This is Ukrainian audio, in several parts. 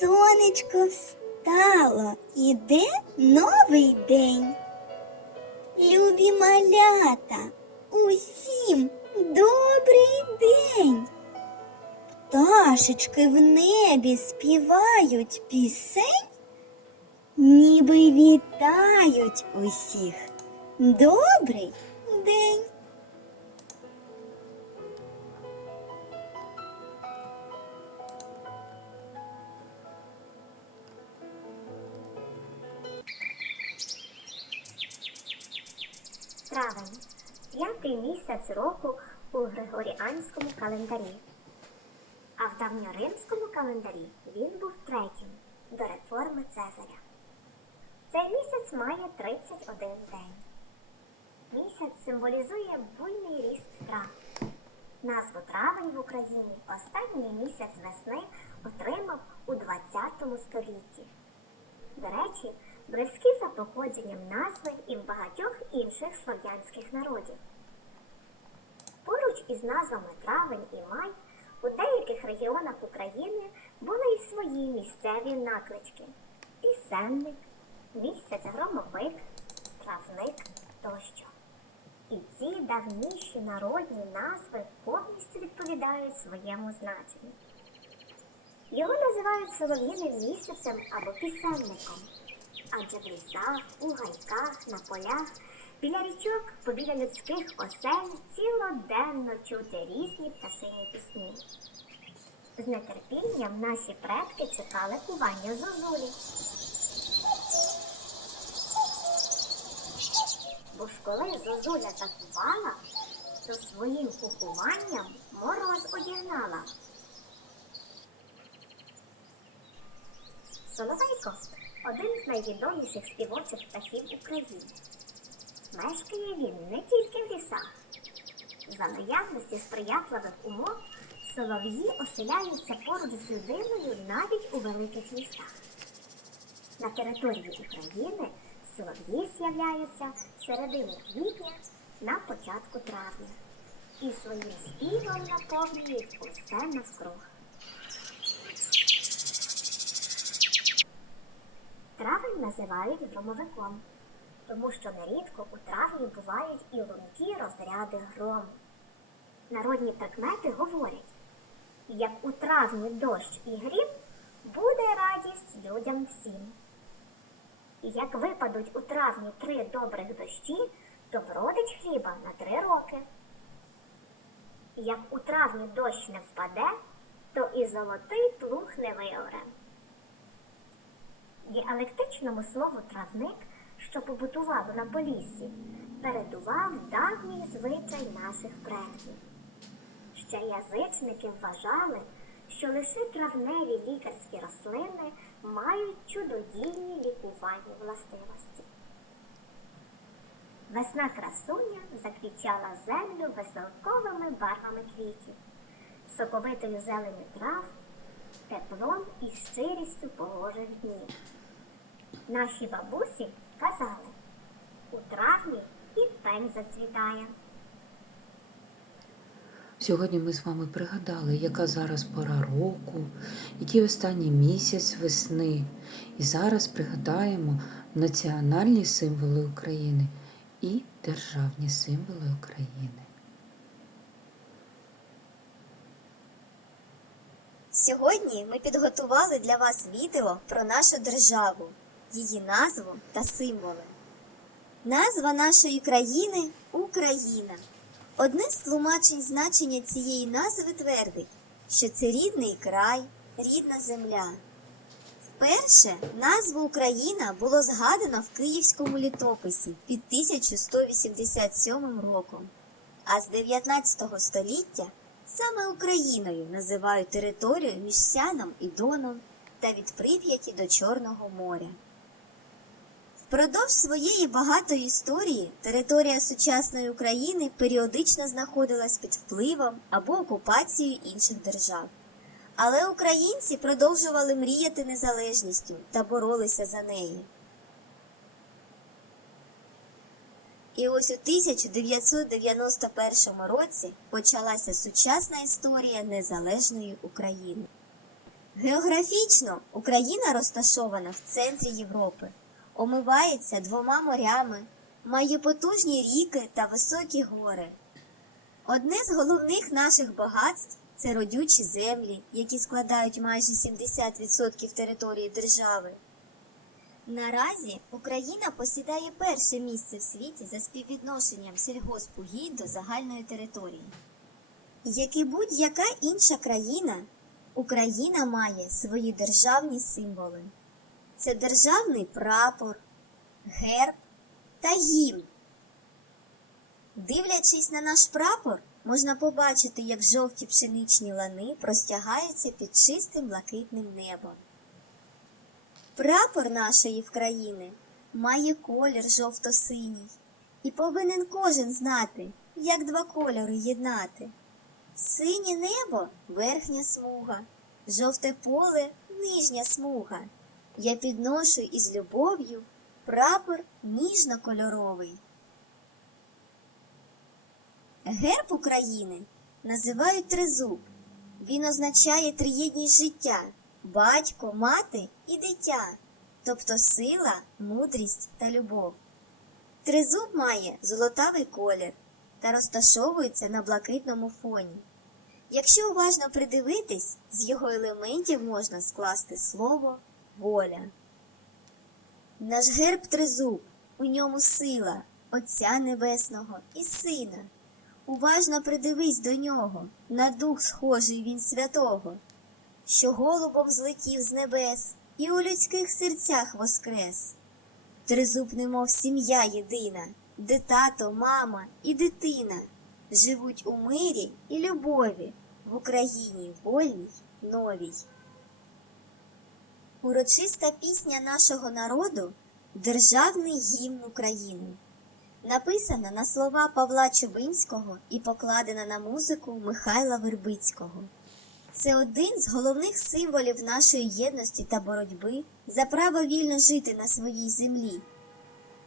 Сонечко встало, іде новий день. Любі малята, усім добрий день. Пташечки в небі співають пісень, ніби вітають усіх. Добрий день. Травень п'ятий місяць року у Григоріанському календарі. А в давньоримському календарі він був третім до реформи Цезаря. Цей місяць має 31 день. Місяць символізує буйний ріст трав. Назву травень в Україні останній місяць весни отримав у 20 столітті. До речі, близькі за походженням назви і в багатьох інших слов'янських народів. Поруч із назвами травень і май у деяких регіонах України були й свої місцеві наклички пісенник, місяць громовик, травник тощо. І ці давніші народні назви повністю відповідають своєму значенню. Його називають солов'їним місяцем або пісенником, адже в лісах, у гайках, на полях, біля річок, побіля людських осель цілоденно чути різні пташині пісні. З нетерпінням наші предки чекали кування зозулі. Бо ж коли зозуля закувала, то своїм кукуванням мороз одігнала. Соловейко один з найвідоміших співочих птахів України. Мешкає він не тільки в лісах. За наявності сприятливих умов солов'ї оселяються поруч з людиною навіть у великих містах. На території України солов'ї з'являються в середині квітня на початку травня і своїм співом наповнюють усе навкруг. Травень називають громовиком, тому що нерідко у травні бувають і лункі розряди грому. Народні прикмети говорять, як у травні дощ і грім, буде радість людям всім. І як випадуть у травні три добрих дощі, то вродить хліба на три роки. Як у травні дощ не впаде, то і золотий плуг не виоре. Діалектичному слову травник, що побутувало на поліссі, передував давній звичай наших предків. Ще язичники вважали, що лише травневі лікарські рослини мають чудодійні лікувальні властивості. Весна красуня заквічала землю веселковими барвами квітів, соковитою зеленю трав, теплом і щирістю погожих днів. Наші бабусі казали, у травні і пень зацвітає. Сьогодні ми з вами пригадали, яка зараз пора року, який останній місяць весни. І зараз пригадаємо національні символи України і державні символи України. Сьогодні ми підготували для вас відео про нашу державу, її назву та символи. Назва нашої країни Україна. Одне з тлумачень значення цієї назви твердить, що це рідний край, рідна земля. Вперше назву Україна було згадано в Київському літописі під 1187 роком, а з 19 століття саме Україною називають територію між Сяном і Доном та від Прип'яті до Чорного моря. Впродовж своєї багатої історії територія сучасної України періодично знаходилась під впливом або окупацією інших держав. Але українці продовжували мріяти незалежністю та боролися за неї. І ось у 1991 році почалася сучасна історія незалежної України. Географічно Україна розташована в центрі Європи, омивається двома морями, має потужні ріки та високі гори. Одне з головних наших багатств це родючі землі, які складають майже 70% території держави. Наразі Україна посідає перше місце в світі за співвідношенням сільгоспугідь до загальної території. Як і будь-яка інша країна, Україна має свої державні символи. Це державний прапор, герб та гімн. Дивлячись на наш прапор, можна побачити, як жовті пшеничні лани простягаються під чистим блакитним небом. Прапор нашої в країни має колір жовто-синій, і повинен кожен знати, як два кольори єднати. Синє небо верхня смуга, жовте поле нижня смуга. Я підношу із любов'ю прапор ніжно-кольоровий. Герб України називають тризуб. Він означає триєдність життя батько, мати і дитя, тобто сила, мудрість та любов. Тризуб має золотавий колір та розташовується на блакитному фоні. Якщо уважно придивитись, з його елементів можна скласти слово воля. Наш герб тризуб, у ньому сила Отця Небесного і Сина. Уважно придивись до нього, на дух схожий він святого, що голубом злетів з небес і у людських серцях воскрес. Тризуб, немов сім'я єдина, де тато, мама і дитина живуть у мирі і любові в Україні вольній, новій. Урочиста пісня нашого народу Державний гімн України. Написана на слова Павла Чубинського і покладена на музику Михайла Вербицького. Це один з головних символів нашої єдності та боротьби за право вільно жити на своїй землі.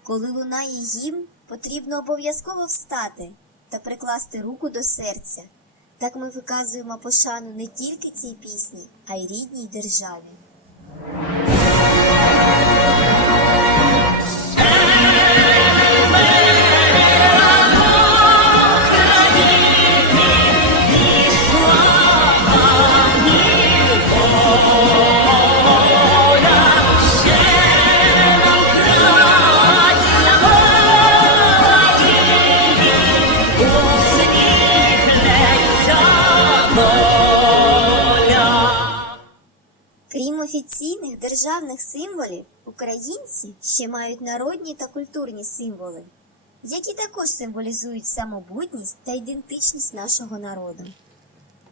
Коли лунає гімн, потрібно обов'язково встати та прикласти руку до серця. Так ми виказуємо пошану не тільки цій пісні, а й рідній державі. Amen. Ще мають народні та культурні символи, які також символізують самобутність та ідентичність нашого народу.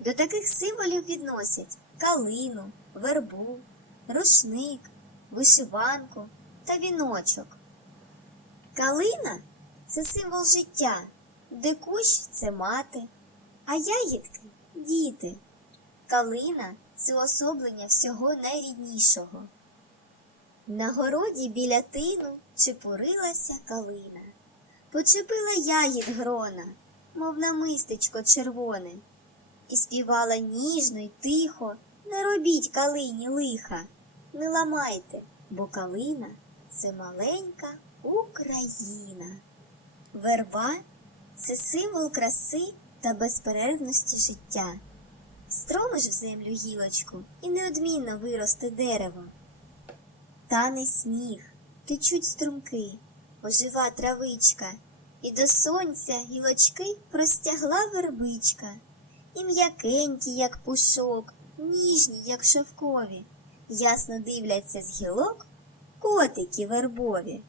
До таких символів відносять калину, вербу, рушник, вишиванку та віночок. Калина це символ життя, де кущ це мати, а ягідки діти. Калина це особлення всього найріднішого. На городі біля тину чепурилася калина, почепила ягід грона, мов намистечко червоне, і співала ніжно й тихо, не робіть калині лиха, не ламайте, бо калина це маленька Україна. Верба це символ краси та безперервності життя. Стромиш в землю гілочку і неодмінно виросте дерево. Тане сніг, течуть струмки, ожива травичка, і до сонця гілочки простягла вербичка, і м'якенькі, як пушок, ніжні, як шовкові, ясно дивляться з гілок котики вербові.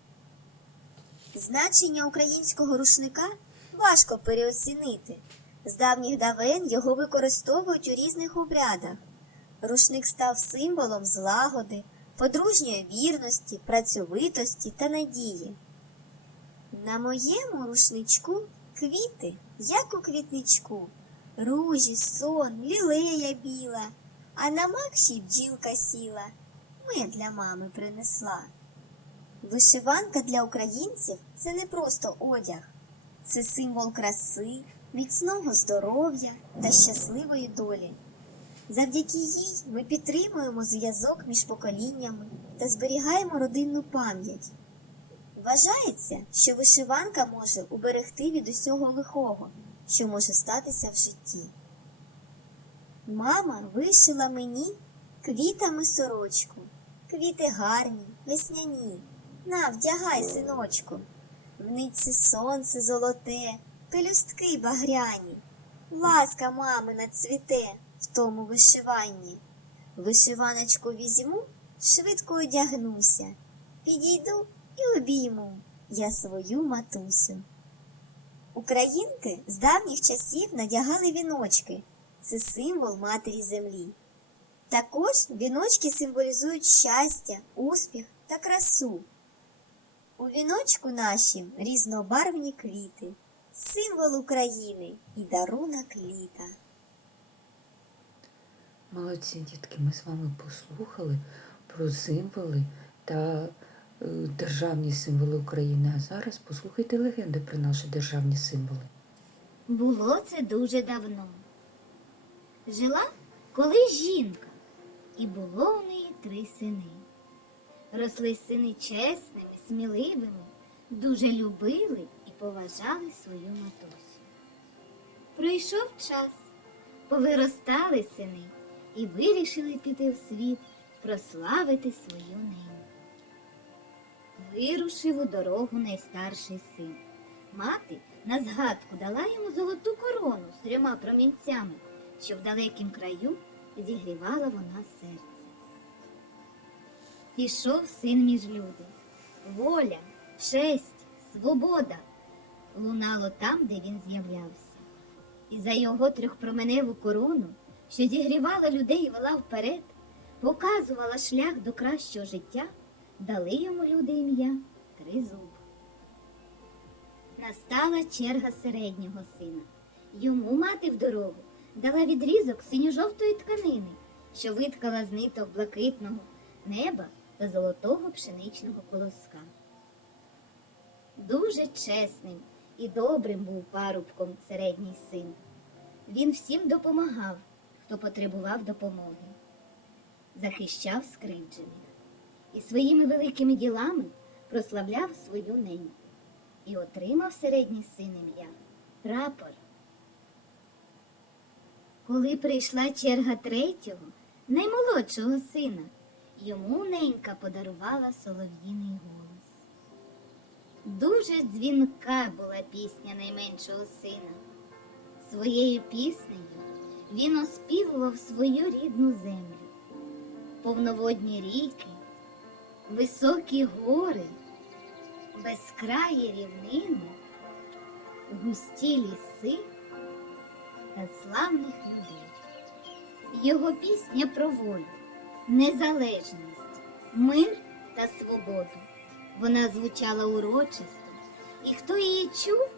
Значення українського рушника важко переоцінити. З давніх давен його використовують у різних обрядах. Рушник став символом злагоди, подружньої вірності, працьовитості та надії. На моєму рушничку квіти, як у квітничку, ружі, сон, лілея біла, а на макші бджілка сіла, мед для мами принесла. Вишиванка для українців це не просто одяг, це символ краси, міцного здоров'я та щасливої долі. Завдяки їй ми підтримуємо зв'язок між поколіннями та зберігаємо родинну пам'ять. Вважається, що вишиванка може уберегти від усього лихого, що може статися в житті. Мама вишила мені квітами сорочку. Квіти гарні, весняні. На, вдягай, синочку. В сонце золоте, пелюстки багряні. Ласка мамина цвіте тому вишиванні. Вишиваночку візьму, швидко одягнуся. Підійду і обійму я свою матусю. Українки з давніх часів надягали віночки. Це символ матері землі. Також віночки символізують щастя, успіх та красу. У віночку нашім різнобарвні квіти, символ України і дарунок літа. Молодці дітки, ми з вами послухали про символи та е, державні символи України. А зараз послухайте легенди про наші державні символи. Було це дуже давно. Жила колись жінка, і було у неї три сини. Росли сини чесними, сміливими, дуже любили і поважали свою матусю. Пройшов час, повиростали сини і вирішили піти в світ прославити свою неню. Вирушив у дорогу найстарший син. Мати на згадку дала йому золоту корону з трьома промінцями, що в далекім краю зігрівала вона серце. Пішов син між люди. Воля, честь, свобода лунало там, де він з'являвся. І за його трьохпроменеву корону, що зігрівала людей і вела вперед, показувала шлях до кращого життя, дали йому люди ім'я Тризуб. Настала черга середнього сина. Йому мати в дорогу дала відрізок синьо-жовтої тканини, що виткала з ниток блакитного неба та золотого пшеничного колоска. Дуже чесним і добрим був парубком середній син. Він всім допомагав, хто потребував допомоги, захищав скривджених і своїми великими ділами прославляв свою неньку і отримав середній син ім'я прапор. Коли прийшла черга третього, наймолодшого сина, йому ненька подарувала солов'їний голос. Дуже дзвінка була пісня найменшого сина. Своєю піснею він оспівував свою рідну землю, повноводні ріки, високі гори безкраї рівнини, густі ліси та славних людей. Його пісня про волю, незалежність, мир та свободу. Вона звучала урочисто, і хто її чув,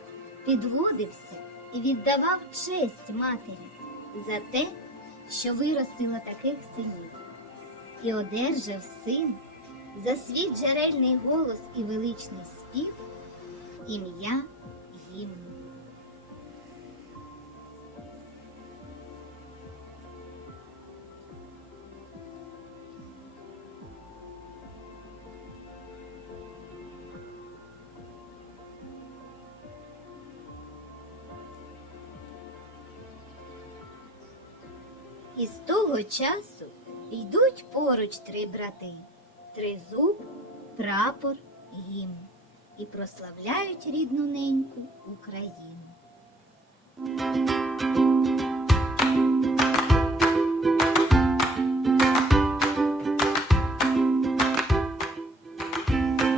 підводився і віддавав честь матері за те, що виростила таких синів, і одержав син за свій джерельний голос і величний спів ім'я гімну. І з того часу йдуть поруч три брати тризуб, прапор, гімн і прославляють рідну неньку Україну.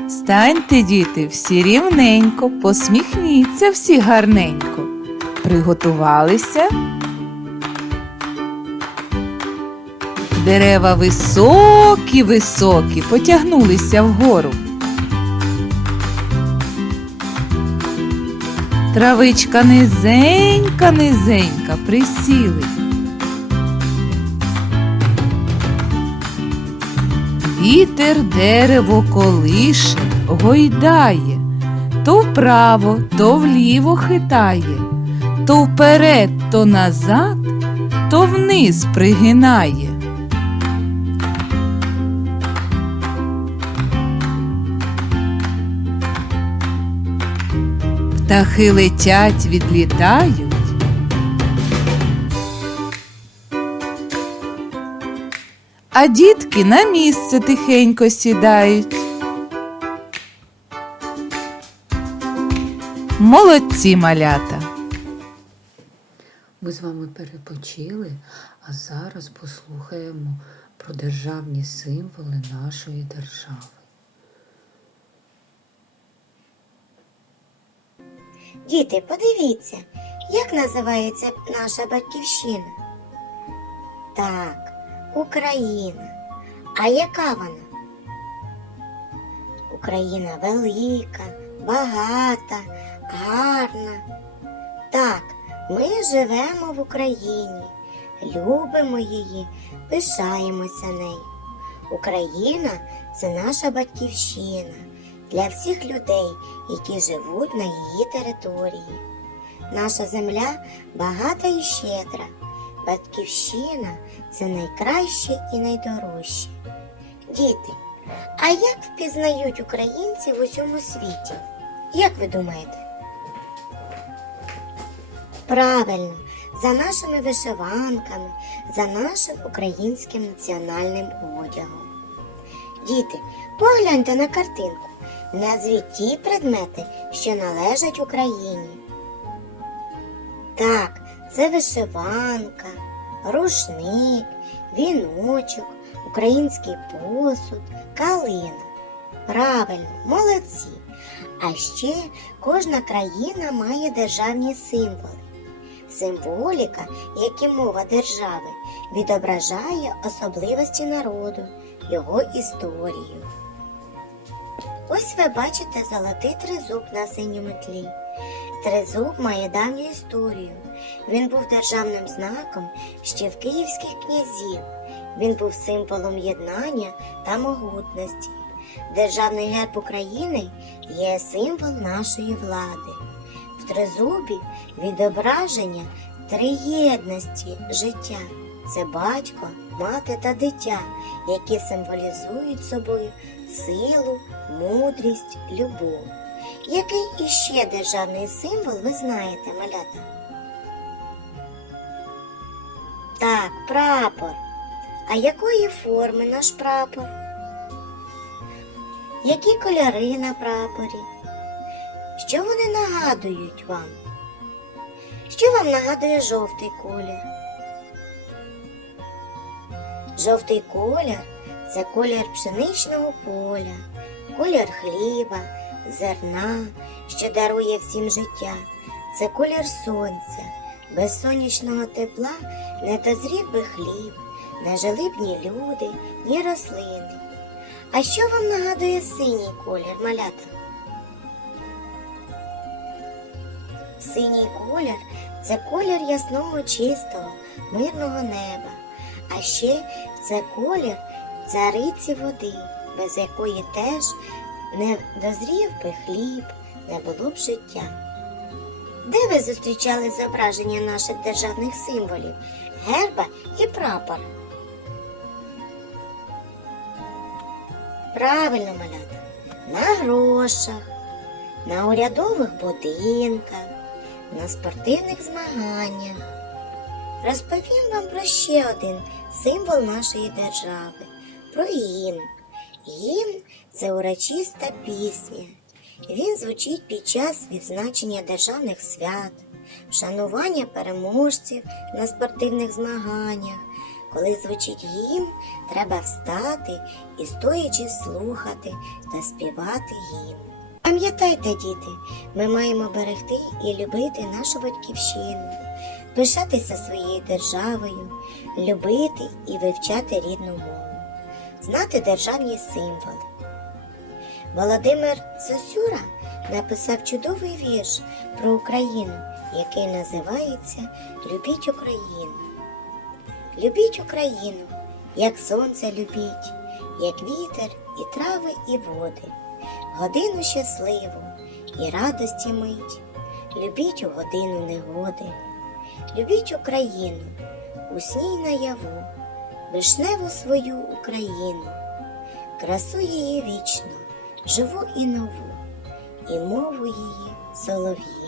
Станьте, діти, всі рівненько, посміхніться всі гарненько. Приготувалися. Дерева високі, високі, потягнулися вгору. Травичка низенька, низенька, присіли. Вітер дерево колише, гойдає, то вправо, то вліво хитає, то вперед, то назад, то вниз пригинає. Птахи летять, відлітають. А дітки на місце тихенько сідають. Молодці малята. Ми з вами перепочили, а зараз послухаємо про державні символи нашої держави. Діти, подивіться, як називається наша батьківщина? Так, Україна. А яка вона? Україна велика, багата, гарна. Так, ми живемо в Україні, любимо її, пишаємося нею. Україна це наша батьківщина для всіх людей, які живуть на її території. Наша земля багата і щедра. Батьківщина це найкраще і найдорожче. Діти, а як впізнають українців в усьому світі? Як ви думаєте? Правильно, за нашими вишиванками, за нашим українським національним одягом. Діти, погляньте на картинку. Назвіть ті предмети, що належать Україні. Так, це вишиванка, рушник, віночок, український посуд, калина. Правильно, молодці. А ще кожна країна має державні символи. Символіка, як і мова держави, відображає особливості народу, його історію. Ось ви бачите золотий тризуб на синьому тлі. Тризуб має давню історію. Він був державним знаком ще в київських князів. Він був символом єднання та могутності. Державний герб України є символ нашої влади. В тризубі відображення триєдності життя. Це батько, мати та дитя, які символізують собою силу, мудрість, любов. Який іще державний символ ви знаєте, малята? Так, прапор. А якої форми наш прапор? Які кольори на прапорі? Що вони нагадують вам? Що вам нагадує жовтий колір? Жовтий колір це колір пшеничного поля, колір хліба, зерна, що дарує всім життя. Це колір сонця. Без сонячного тепла не дозрів би хліб, не жили б ні люди, ні рослини. А що вам нагадує синій колір, малята? Синій колір це колір ясного, чистого, мирного неба. А ще це колір цариці води, без якої теж не дозрів би хліб, не було б життя. Де ви зустрічали зображення наших державних символів, герба і прапора? Правильно, малята, на грошах, на урядових будинках, на спортивних змаганнях. Розповім вам про ще один символ нашої держави про гімн. Гімн це урочиста пісня. Він звучить під час відзначення державних свят, вшанування переможців на спортивних змаганнях. Коли звучить гімн, треба встати і стоячи слухати та співати гімн. Пам'ятайте, діти, ми маємо берегти і любити нашу батьківщину, пишатися своєю державою, любити і вивчати рідну мову, знати державні символи. Володимир Сосюра написав чудовий вірш про Україну, який називається Любіть Україну. Любіть Україну, як сонце любіть, як вітер і трави, і води, годину щасливу і радості мить. Любіть у годину негоди. Любіть Україну, у сній наяву, вишневу свою Україну, красу її вічну, живу і нову, і мову її солов'їну.